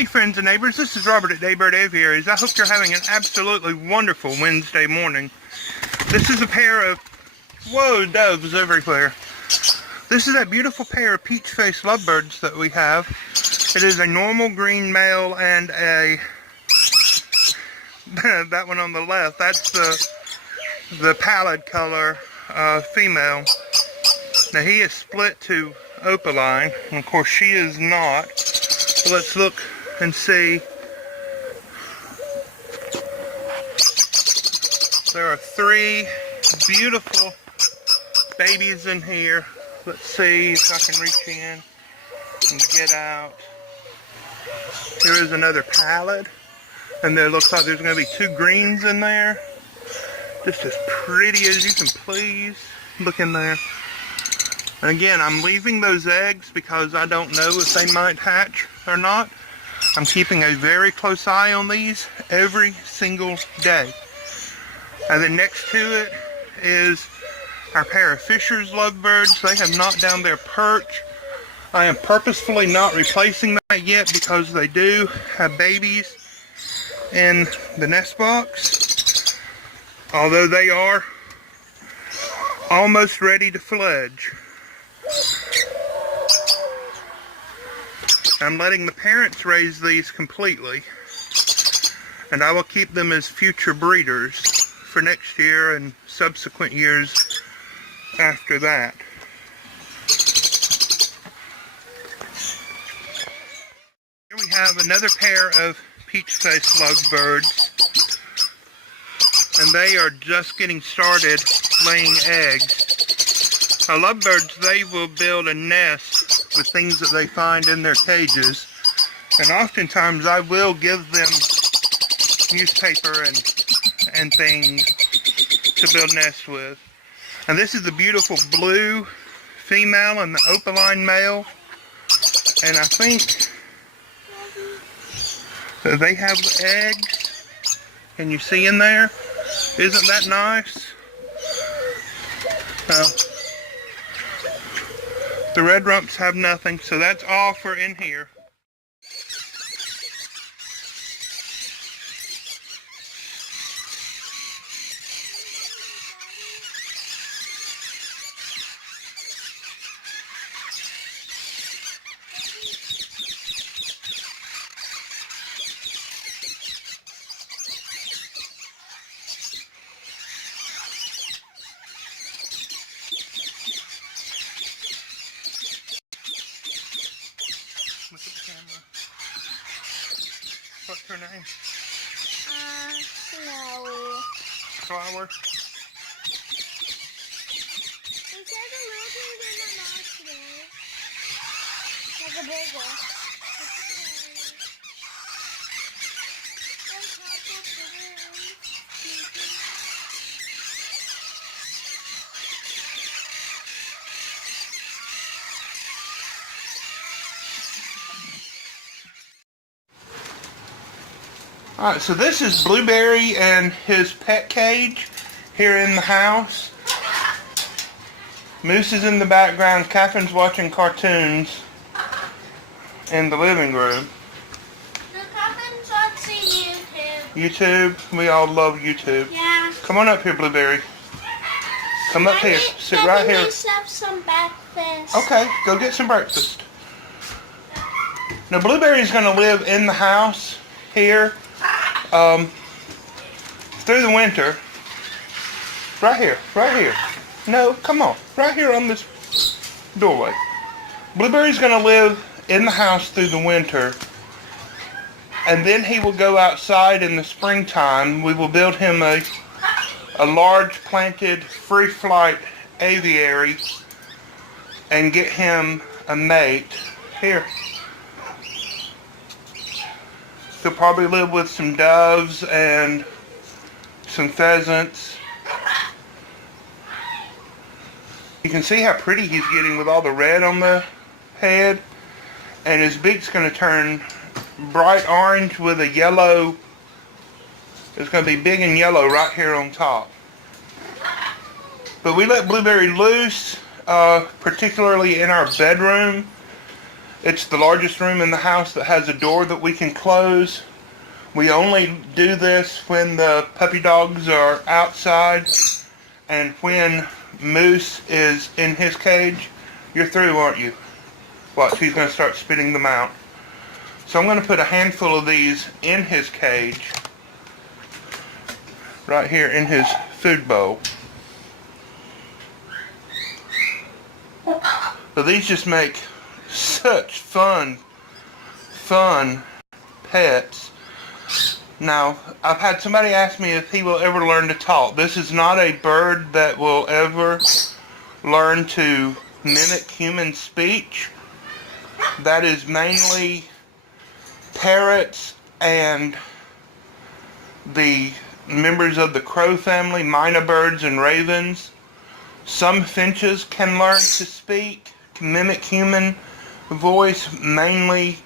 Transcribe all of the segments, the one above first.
Hey friends and neighbors, this is Robert at Daybird Aviaries. I hope you're having an absolutely wonderful Wednesday morning. This is a pair of, whoa, doves everywhere. This is that beautiful pair of peach-faced lovebirds that we have. It is a normal green male and a, that one on the left, that's the pallid color female. Now he is split to opaline, and of course she is not. So let's look and see. There are 3 beautiful babies in here. Let's see if I can reach in and get out. Here is another pallid, and there looks like there's going to be 2 greens in there. Just as pretty as you can please. Look in there. And again, I'm leaving those eggs because I don't know if they might hatch or not. I'm keeping a very close eye on these every single day. And then next to it is our pair of Fisher's lovebirds. They have knocked down their perch. I am purposefully not replacing that yet because they do have babies in the nest box. Although they are almost ready to fledge. I'm letting the parents raise these completely, and I will keep them as future breeders for next year and subsequent years after that. Here we have another pair of peach-faced lovebirds, and they are just getting started laying eggs. Lovebirds, they will build a nest with things that they find in their cages, and oftentimes I will give them newspaper and things to build nests with. And this is the beautiful blue female and the opaline male, and I think that they have eggs. Can you see in there? Isn't that nice? The red rumps have nothing, so that's all for in here. Look at the camera. What's her name? Snowy. Flower. It says a little bit in the nose today. Like a big one. Alright, so this is Blueberry and his pet cage here in the house. Moose is in the background. Catherine's watching cartoons in the living room. Catherine's watching YouTube. YouTube? We all love YouTube. Yeah. Come on up here, Blueberry. Come up here. Sit right here. Myself some breakfast. Okay, go get some breakfast. Now, Blueberry's going to live in the house here through the winter. Right here, right here. No, come on. Right here on this doorway. Blueberry's going to live in the house through the winter, and then he will go outside in the springtime. We will build him a large planted free flight aviary and get him a mate. Here. He'll probably live with some doves and some pheasants. You can see how pretty he's getting with all the red on the head. And his beak's going to turn bright orange with a yellow. It's going to be big and yellow right here on top. But we let Blueberry loose, particularly in our bedroom. It's the largest room in the house that has a door that we can close. We only do this when the puppy dogs are outside and when Moose is in his cage. You're through, aren't you? Watch, he's going to start spitting them out. So I'm going to put a handful of these in his cage, right here in his food bowl. So these just make such fun pets. Now, I've had somebody ask me if he will ever learn to talk. This is not a bird that will ever learn to mimic human speech. That is mainly parrots and the members of the crow family, myna birds and ravens. Some finches can learn to speak, can mimic human voice, mainly,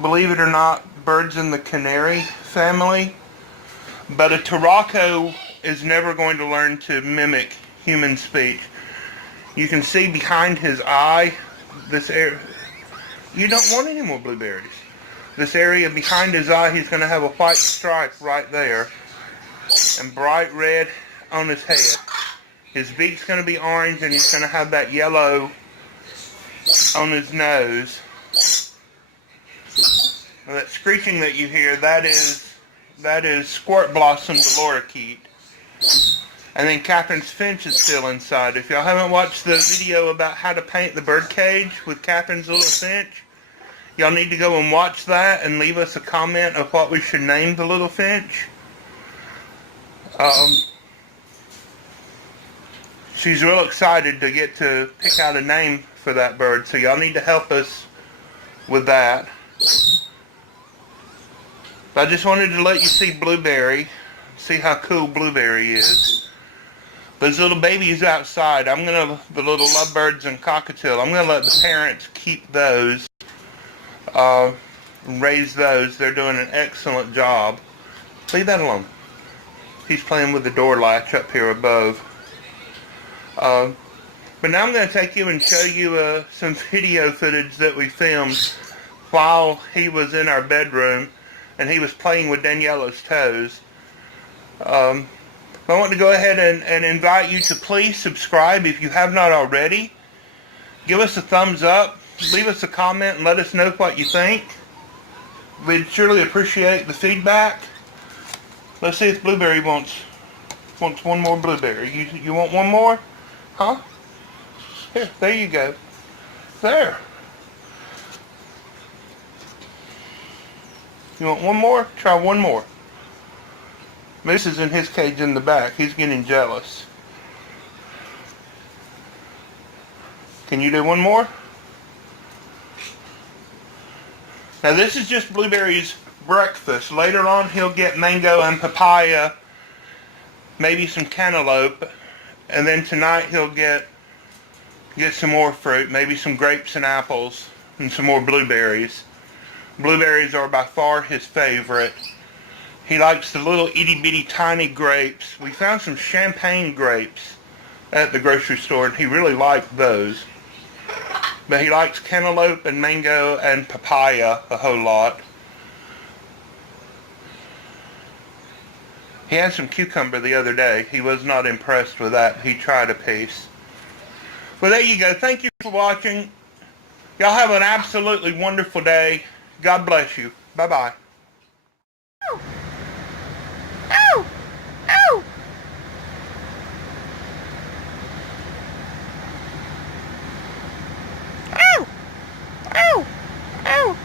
believe it or not, birds in the canary family. But a Turaco is never going to learn to mimic human speech. You can see behind his eye, this area. You don't want any more blueberries. This area behind his eye, he's going to have a white stripe right there and bright red on his head. His beak's going to be orange and he's going to have that yellow on his nose. Now that screeching that you hear, that is Squirt Blossom the lorikeet. And then Catherine's finch is still inside. If y'all haven't watched the video about how to paint the bird cage with Catherine's little finch, y'all need to go and watch that and leave us a comment of what we should name the little finch. She's real excited to get to pick out a name for that bird, so y'all need to help us with that. But I just wanted to let you see Blueberry, see how cool Blueberry is. Those little babies outside, the little lovebirds and cockatiel, I'm going to let the parents keep those, raise those. They're doing an excellent job. Leave that alone. He's playing with the door latch up here above. But now I'm going to take you and show you some video footage that we filmed while he was in our bedroom and he was playing with Daniella's toes. I want to go ahead and invite you to please subscribe if you have not already. Give us a thumbs up, leave us a comment, and let us know what you think. We'd surely appreciate the feedback. Let's see if Blueberry wants one more blueberry. You want one more? Huh? Here, there you go. There. You want one more? Try one more. Moose is in his cage in the back. He's getting jealous. Can you do one more? Now this is just Blueberry's breakfast. Later on he'll get mango and papaya, maybe some cantaloupe, and then tonight he'll get some more fruit, maybe some grapes and apples, and some more blueberries. Blueberries are by far his favorite. He likes the little itty bitty tiny grapes. We found some champagne grapes at the grocery store and he really liked those. But he likes cantaloupe and mango and papaya a whole lot. He had some cucumber the other day. He was not impressed with that. He tried a piece. Well, there you go. Thank you for watching. Y'all have an absolutely wonderful day. God bless you. Bye-bye. Ow! Ow! Ow! Ow! Ow! Ow!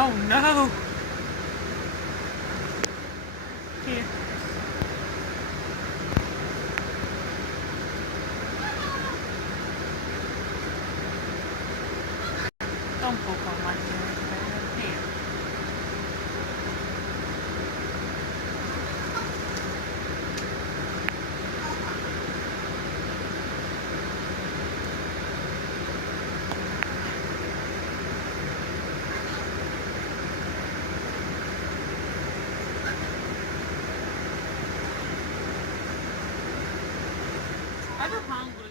Oh no! Here. Don't poke on my hair. Here. I'm hungry.